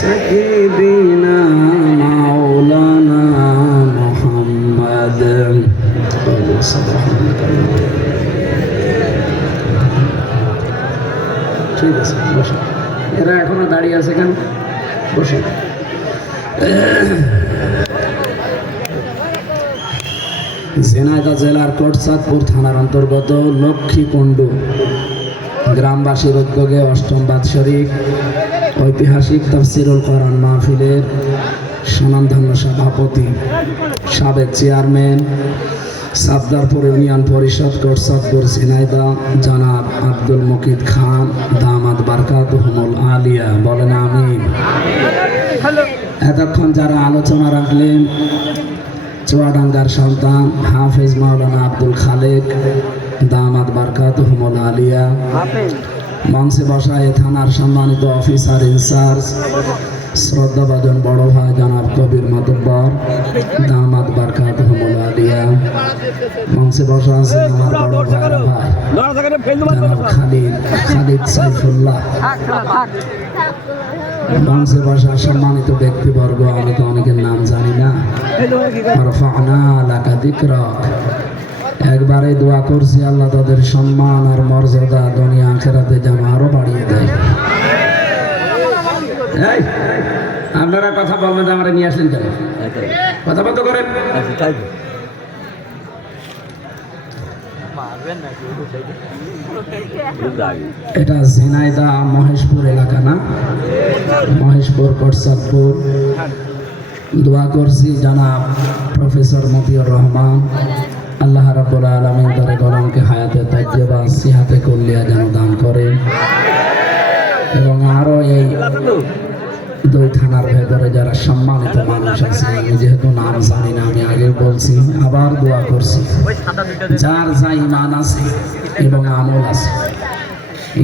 سيدنا مولانا محمد ঠিক আছে বসে এরা এখনো দাঁড়িয়ে আছে কেন বসে ঝিনাইদহ জেলার কোটচাঁদপুর থানার অন্তর্গত লক্ষ্মীকুণ্ড গ্রামবাসীর উদ্যোগে অষ্টম বাৎসরিক ঐতিহাসিক তাফসিরুল কোরআন মাহফিলের স্বনামধন্য সভাপতি সাবেক চেয়ারম্যান সাফদারপুর ইউনিয়ন পরিষদ কোটচাঁদপুর ঝিনাইদহ জনাব আব্দুল মুকিদ খান দামাত বারকাতুহুমুল আলিয়া বলেন আমিন। এতক্ষণ যারা আলোচনা রাখলেন চুয়াডাঙ্গার সন্তান হাফেজ মাওলানা আব্দুল খালেক দামাত বারকাতুহুমুল আলিয়া, মঞ্চে বসায় থানার সম্মানিত অফিসার ইনচার্জ শ্রদ্ধাভাজন বড় ভাই জনাব কবির মাতব্বর দামাত বারকাতুহুমুল আলিয়া, মঞ্চে বসা আছে আমার বড় ভাই জনাব খালিদ সাইফুল্লাহ, মঞ্চে বসা সম্মানিত ব্যক্তিবর্গ, আমি তো অনেকের নাম জানি না, রফা'না লাকা যিকরাক, একবারে দোয়া করছি আল্লাহ তাদের সম্মান আর মর্যাদা দুনিয়া আখিরাতে যেন আরো বাড়িয়ে দেয়। এই আপনারা কথা বলবেন না, আমরা নিয়ে আসলেন কেন? কথা বন্ধ করেন। এটা ঝিনাইদহ মহেশপুর এলাকা না? মহেশপুর কোটচাঁদপুর। দোয়া করছি জনাব প্রফেসর মতিউর রহমান, আল্লাহ রাব্বুল আলামিন তার গরমকে হায়াতে তাজ্জেবা সিহাতে কুল্লিয়া যেন দান করেন, এবং আরো এই দুই থানার ভেতরে যারা সম্মানিত মানুষ আছে, আমি যেহেতু নাম জানি না আমি আগে বলছি, আবার দোয়া করছি যার যা ইমান আছে এবং আমল আছে,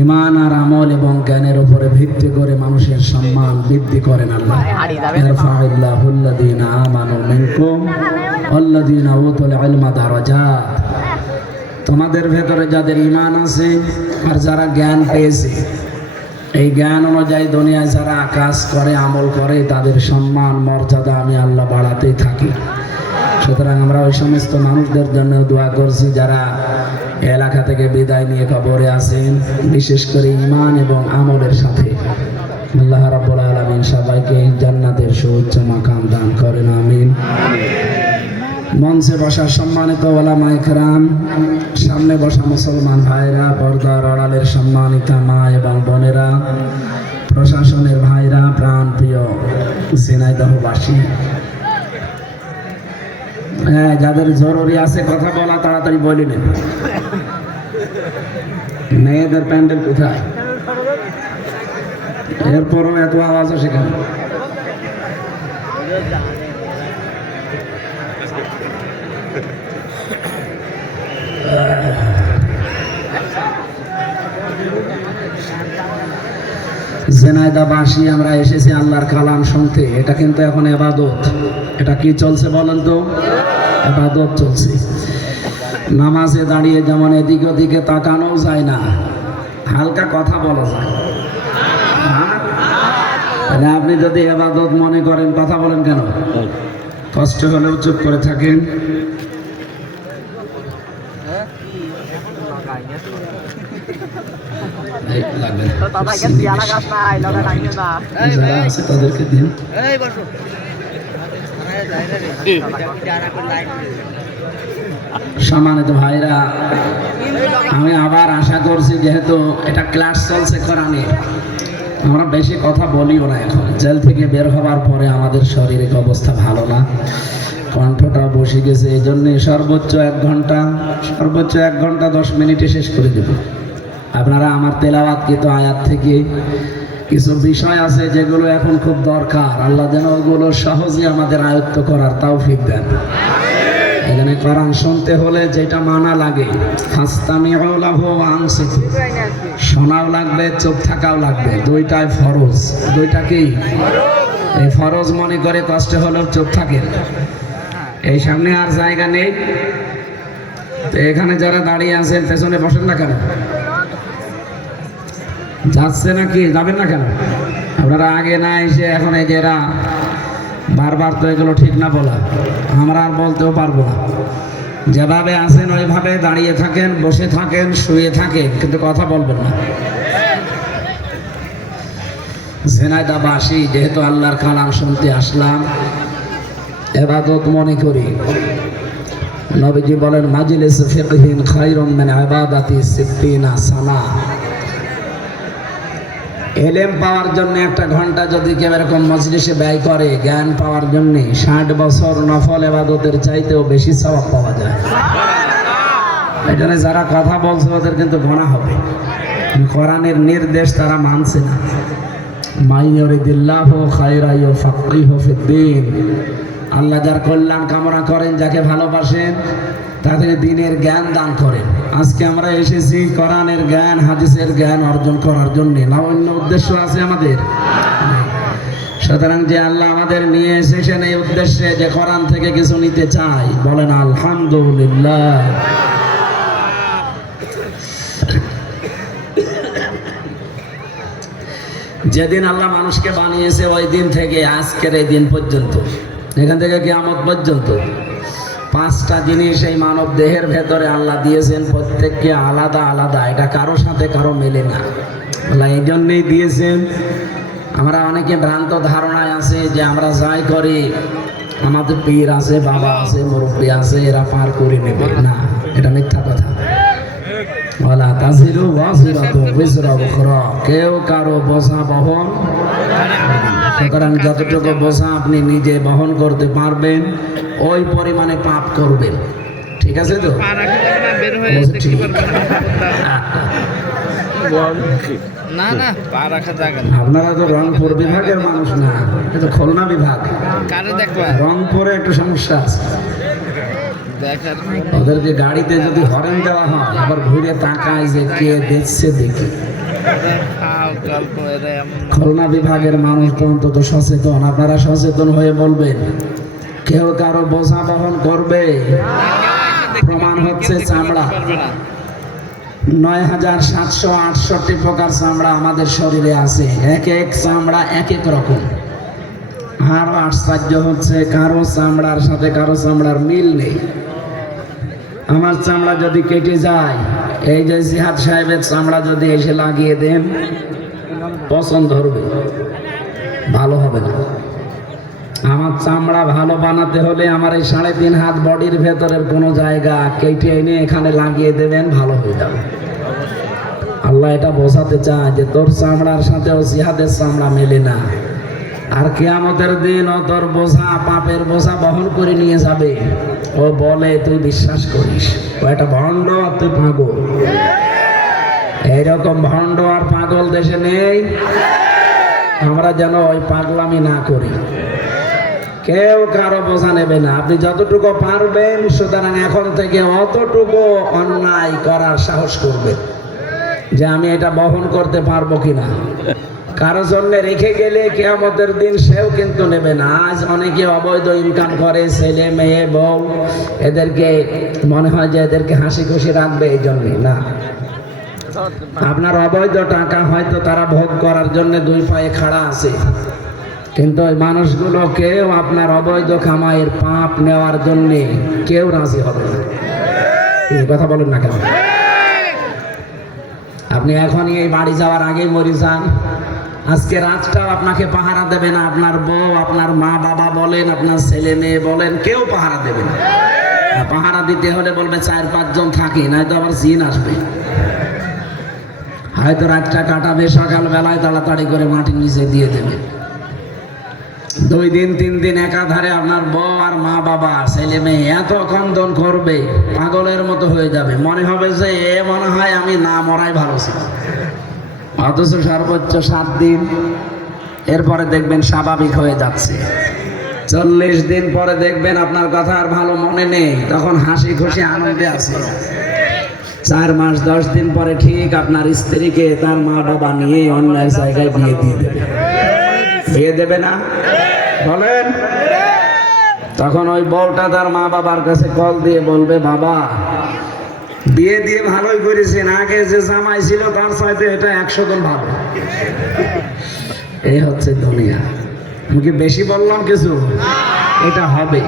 ইমান আর আমল এবং জ্ঞানের উপরে ভিত্তি করে মানুষের সম্মান বৃদ্ধি করেন আল্লাহ। ইয়ারফাউল্লাহুল্লাযীনা আমানু মিনকুম ওয়াল্লাযীনা উতুল ইলমা দারাজাত, তোমাদের ভেতরে যাদের ইমান আছে আর যারা জ্ঞান পেয়েছে, এই জ্ঞান অনুযায়ী দুনিয়ায় যারা কাজ করে আমল করে তাদের সম্মান মর্যাদা আমি আল্লাহ বাড়াতেই থাকি। সুতরাং আমরা ওই সমস্ত মানুষদের জন্য দোয়া করছি যারা এলাকা থেকে বিদায় নিয়ে কবরে আছেন, বিশেষ করে ইমান এবং আমলের সাথে। আল্লাহ রাব্বুল আলামিন সবাইকে জান্নাতের সুউচ্চ মাকাম দান করেন আমিন। মঞ্চে বসা সম্মানিত ওলামায়ে কেরাম, সামনে বসা মুসলমান ভাইরা, পর্দার আড়ালের সম্মানিতা মা এবং বোনেরা, প্রশাসনের ভাইরা, প্রাণ প্রিয় ঝিনাইদহবাসী, হ্যাঁ যাদের জরুরি আছে কথা বলা তাড়াতাড়ি বলি নেন। মেয়েদের প্যান্ডেল কোথায়? এরপরও এত আওয়াজ আসে কেন? ঝিনাইদহবাসী আমরা এসেছি আল্লাহর কালাম শুনতে, এটা কিন্তু এখন ইবাদত। এটা কি চলছে বলেন তো? ইবাদত চলছে। নামাজে দাঁড়িয়ে যেমন এদিকে ওদিকে তাকানো যায় না, হালকা কথা বলা যায়। আপনি যদি ইবাদত মনে করেন কথা বলেন কেন? কষ্ট হলেও চুপ করে থাকেন। তাদেরকে দিন। সম্মানিত ভাইরা, আমি আবার আশা করছি যেহেতু এটা ক্লাস চলছে কোরআনের, আমরা বেশি কথা বলিও না। এখন জেল থেকে বের হওয়ার পরে আমাদের শারীরিক অবস্থা ভালো না, কণ্ঠটা বসে গেছে, এই জন্য সর্বোচ্চ 1 ঘন্টা 10 মিনিটে শেষ করে দেব। আপনারা আমার তেলাওয়াতকৃত আয়াত থেকে কিছু বিষয় আছে যেগুলো এখন খুব দরকার, আল্লাহ যেন ওগুলো সহজে আমাদের আয়ত্ত করার তৌফিক দেন। এখানে কোরআন শুনতে হলে যেটা মানা লাগে, ফাসতামিউ লাহু ওয়া আনসিতু, শোনাও লাগবে, চুপ থাকাও লাগবে, দুইটাই ফরজ। দুইটা কি? এই ফরজ মনে করে কষ্ট হলেও চুপ থাকেন। এই সামনে আর জায়গা নেই, তো এখানে যারা দাঁড়িয়ে আছেন পেছনে বসেন না কেন? যাচ্ছে নাকি? যাবেন না কেন? আপনারা আগে না এসে এখন এই যে এরা বারবার, তো এগুলো ঠিক না বলা, আমরা আর বলতেও পারবো না। যেভাবে আছেন ওইভাবে দাঁড়িয়ে থাকেন, বসে থাকেন, শুয়ে থাকেন, কিন্তু কথা বলবেন না। ঝিনাইদহবাসী যেহেতু আল্লাহর কালাম শুনতে আসলাম, ইবাদত মনে করি। নবীজি বলেন মাজলিস ফিকহিন খায়রুম মিন ইবাদাতি 60 সানা। এলেম পাওয়ার জন্য একটা ঘন্টা যদি কেউ এরকম মজলিসে ব্যয় করে, জ্ঞান পাওয়ার জন্য 60 বছর নফল ইবাদতের চাইতেও বেশি সওয়াব পাওয়া যায়। এই জন্য যারা কথা বলছে ওদের কিন্তু গুনাহ হবে। কোরআনের নির্দেশ তারা মানছে না। মাই ইউরিদিল্লাহু খায়রান ইউফাক্কিহু ফিদ্দীন। আল্লাহ যার কল্যাণ কামনা করেন, যাকে ভালোবাসেন, তাদের দ্বীনের জ্ঞান দান করেন। আজকে আমরা এসেছি কোরআনের জ্ঞান, হাদিসের জ্ঞান অর্জন করার জন্য, না অন্য উদ্দেশ্য আছে আমাদের? সুতরাং যে আল্লাহ আমাদের নিয়ে এসেছেন এই উদ্দেশ্যে, যে কোরআন থেকে কিছু নিতে চাই, বলেন আলহামদুলিল্লাহ। যেদিন আল্লাহ মানুষকে বানিয়েছে ওই দিন থেকে আজকের এই দিন পর্যন্ত, এখান থেকে কিয়ামত পর্যন্ত 5টা জিনিস এই মানব দেহের ভেতরে আল্লাহ দিয়েছেন, প্রত্যেককে আলাদা আলাদা, এটা কারোর সাথে কারো মেলে না। আল্লাহ এই জন্যেই দিয়েছেন। আমরা অনেকে ভ্রান্ত ধারণায় আছে যে আমরা যাই করি, আমাদের পীর আছে, বাবা আছে, মুরব্বী আছে, এরা পার করে নেবে। না, এটা মিথ্যা কথা। ওয়ালা তাজিরু ওয়াজিরাতুন বিজরা উখরা, কেউ কারো বোঝা বহন। সুতরাং যতটুকু বোঝা আপনি নিজে বহন করতে পারবেন ওই পরিমাণে পাপ করবেন। ঠিক আছে তো? না না, পা রাখা যাবে না। আপনারা তো রংপুর বিভাগের মানুষ না, এটা খুলনা বিভাগ। কারে দেখবা? রংপুরে একটু সমস্যা আছে। দেখার ওদেরকে গাড়িতে যদি হরেন দেওয়া হয়, আবার ঘুরে তাকায় যে কে দেখছে দেখি। খুলনা বিভাগের মানুষ তো অন্তত সচেতন। আপনারা সচেতন হয়ে বলবেন, কেউ কারো বোঝা বহন করবে। প্রমাণ হচ্ছে চামড়া। ৯৭৬৮ প্রকার চামড়া আমাদের শরীরে আছে, এক এক চামড়া এক এক রকম। আরো আশ্চর্য হচ্ছে, কারো চামড়ার সাথে কারো চামড়ার মিল নেই। আমার চামড়া যদি কেটে যায়, এই যে জিহাদ সাহেবের চামড়া যদি এসে লাগিয়ে দেন, পছন্দ ধরবে, ভালো হবে না। আমার চামড়া ভালো বানাতে হলে আমার এই 3.5 হাত বডির ভেতরের কোনো জায়গা কেটে এনে এখানে লাগিয়ে দেবেন, ভালো হয়ে যাবে। আল্লাহ এটা বোঝাতে চায় যে তোর চামড়ার সাথে ও জিহাদের চামড়া মেলে না। আর কিয়ামতের দিন ও তোর বোঝা, পাপের বোঝা বহন করে নিয়ে যাবে। ও বলে তুই বিশ্বাস করিস, ও একটা ভণ্ড আর তুই পাগল। এইরকম ভণ্ড আর পাগল দেশে নেই। আমরা যেন ওই পাগলামি না করি। কেউ কারো বোঝা নেবে না। আপনি যতটুকু পারবেন, সুতরাং এখন থেকে অতটুকু অন্যায় করার সাহস করবেন, যে আমি এটা বহন করতে পারবো কিনা। কারো জন্য রেখে গেলে কিয়ামতের দিন সেও কিন্তু নেবে না। আজ অনেকে অবৈধ ইনকাম করে, ছেলে মেয়ে বউ, এদেরকে মনে হয় যে এদেরকে হাসি খুশি রাখবে, এই জন্যে না। আপনার অবৈধ টাকা হয়তো তারা ভোগ করার জন্য 2 পায়ে খাড়া আছে, কিন্তু ওই মানুষগুলো কেউ আপনার অবৈধ কামাইয়ের পাপ নেওয়ার জন্যে কেউ রাজি হবে না। এই কথা বলেন না কেন? আপনি এখনই এই বাড়ি যাওয়ার আগেই মরে যান, আজকে রাতটাও আপনাকে পাহারা দেবে না। আপনার বউ, আপনার মা বাবা বলেন, আপনার ছেলে মেয়ে বলেন, কেউ পাহারা দেবে না। পাহারা দিতে হলে বলবে 4-5 জন থাকি, নয়তো আবার জিন আসবে। হয়তো রাতটা কাটাবে, সকালবেলায় তাড়াতাড়ি করে মাটির নিচে দিয়ে দেবে। 2 দিন 3 দিন একাধারে আপনার বউ আর মা বাবা, ছেলে মেয়ে এত কন্দন করবে, পাগলের মতো হয়ে যাবে। মনে হবে যে এ মনে হয় আমি না মরাই ভালো ছিল। অথচ সর্বোচ্চ 7 দিন, এরপরে দেখবেন স্বাভাবিক হয়ে যাচ্ছে। 40 দিন পরে দেখবেন আপনার কথা আর ভালো মনে নেই, তখন হাসি খুশি আনন্দে আছে। 4 মাস 10 দিন পরে ঠিক আপনার স্ত্রীকে তার মা বাবা নিয়ে অন্য এক জায়গায় বিয়ে দিয়ে দেবে। বিয়ে দেবে না বলেন? তখন ওই বউটা তার মা বাবার কাছে কল দিয়ে বলবে, বাবা বিয়ে দিয়ে ভালোই করেছেন, আগে যে জামাই ছিল তার চাইতে এটা 100 গুণ ভালো। এই হচ্ছে দুনিয়া। আমি কি বেশি বললাম কিছু? এটা হবে।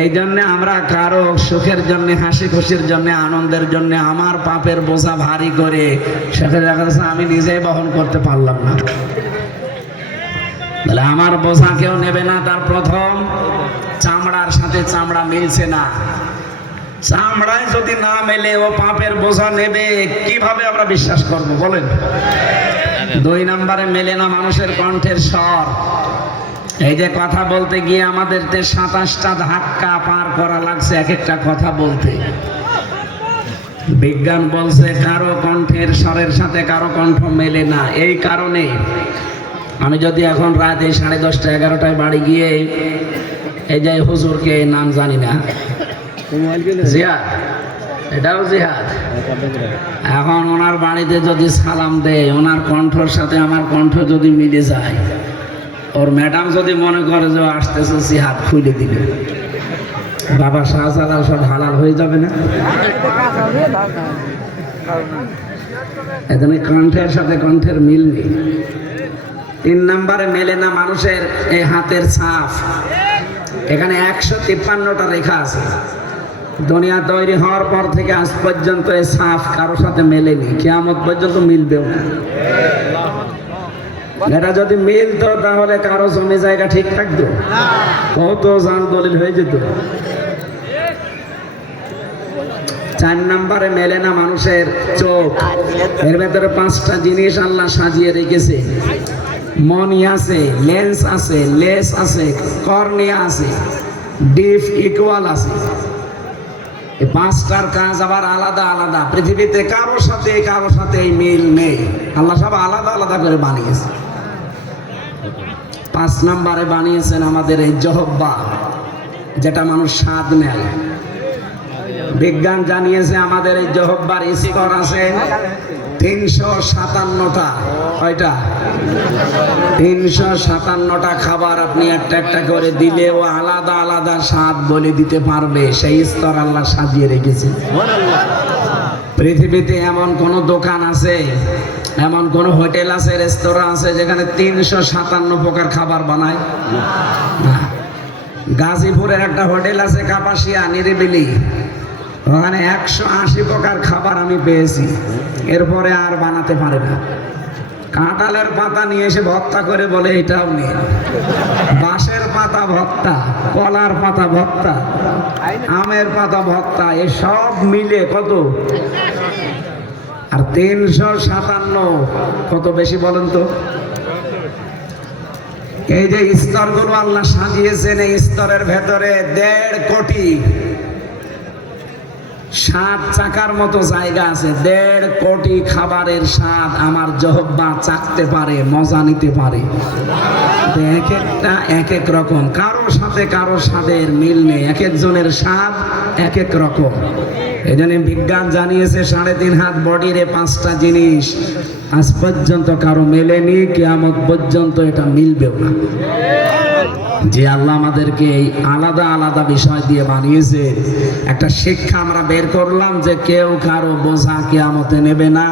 এই জন্য আমরা কারো সুখের জন্য, হাসি খুশির জন্য, আনন্দের জন্য আমার পাপের বোঝা ভারী করে সেখানে দেখা যাচ্ছে আমি নিজেই বহন করতে পারলাম না। তাহলে আমার বোঝা কেউ নেবে না। তার প্রথম, চামড়ার সাথে চামড়া মিলছে না। চামড়ায় যদি না মেলে ও পাপের বোঝা নেবে, কিভাবে আমরা বিশ্বাস করব বলেন? 2 নম্বরে মেলে না মানুষের কণ্ঠের স্বর। এই যে কথা বলতে গিয়ে আমাদের 27টা ধাক্কা পার করা লাগছে এক একটা কথা বলতে। বিজ্ঞান বলছে কারো কণ্ঠের স্বরের সাথে কারো কণ্ঠ মেলে না। এই কারণে আমি যদি এখন রাত 10:30 11টায় বাড়ি গিয়ে এই যে হুজুরকে নাম জানি না, জিয়াদ, এটাও জিহাদ, এখন ওনার বাড়িতে যদি সালাম দেয়, ওনার কণ্ঠর সাথে আমার কণ্ঠ যদি মিলে যায়, ওর ম্যাডাম যদি মনে করে যে আসতেছে, জিহাদ খুলে দিবে, বাবা শাহজালাল সব হালাল হয়ে যাবে না? এখানে কণ্ঠের সাথে কণ্ঠের মিল নেই। 3 নম্বরে মেলে না মানুষের এই হাতের ছাপ। এখানে 153টা রেখা আছে। দুনিয়া তৈরি হওয়ার পর থেকে আজ পর্যন্ত এই ছাপ কারোর সাথে মেলেনি, কিয়ামত পর্যন্ত মিলবেও না। এটা যদি মিলতো তাহলে কারো জমি জায়গা ঠিক থাকতো, কত জান দলিল হয়ে যেত। 4 নম্বরে মেলে না মানুষের চোখ। এর ভেতরে 5টা জিনিস আল্লাহ সাজিয়ে রেখেছে। মনি আছে, লেন্স আছে, লেস আছে, কর্নিয়া আছে, ডিপ ইকুয়াল আছে। এই 5টার কাজ আবার আলাদা আলাদা। পৃথিবীতে কারোর সাথে এই মিল নেই। আল্লাহ সব আলাদা আলাদা করে বানিয়েছে। 5 নম্বরে বানিয়েছেন আমাদের এই জহব্বা, যেটা মানুষ স্বাদ নেয়। বিজ্ঞান জানিয়েছে আমাদের এই জহব্বার স্তর আছে 357টা। কয়টা? 357টা খাবার আপনি একটা একটা করে দিলে ও আলাদা আলাদা স্বাদ বলে দিতে পারবে। সেই স্তর আল্লাহ সাজিয়ে রেখেছে। পৃথিবীতে এমন কোন দোকান আছে, এমন কোন হোটেল আছে, রেস্তোরাঁ আছে যেখানে 357 প্রকার খাবার বানায়? না। গাজীপুরের একটা হোটেল আছে, কাপাসিয়া, নিরিবিলি, ওখানে 180 প্রকার খাবার আমি পেয়েছি। এরপরে আর বানাতে পারে না। কাঁঠালের পাতা নিয়ে এসে ভর্তা করে বলে এটাও নিয়ে, বাঁশের পাতা ভর্তা, কলার পাতা ভর্তা, আমের পাতা ভর্তা, এসব মিলে কত? আর 357 কত বেশি বলেন তো? এই যে স্তরগুলো আল্লাহ সাজিয়েছেন, এই স্তরের ভেতরে 1.5 কোটি 7 চাকার মতো জায়গা আছে। 1.5 কোটি খাবারের স্বাদ আমার জহব্বা চাকতে পারে, মজা নিতে পারে। এক একটা এক এক রকম, কারোর সাথে কারোর স্বাদের মিল নেই। এক একজনের স্বাদ এক এক রকম। এই জন্য বিজ্ঞান জানিয়েছে 3.5 হাত বডির 5টা জিনিস আজ পর্যন্ত কারো মেলেনি, কিয়ামত পর্যন্ত এটা মিলবেও না। যে আল্লাহ আমাদেরকে এই আলাদা আলাদা বিষয় দিয়ে বানিয়েছে, একটা শিক্ষা আমরা বের করলাম যে কেউ কারো বোঝা কিয়ামতে নেবে না।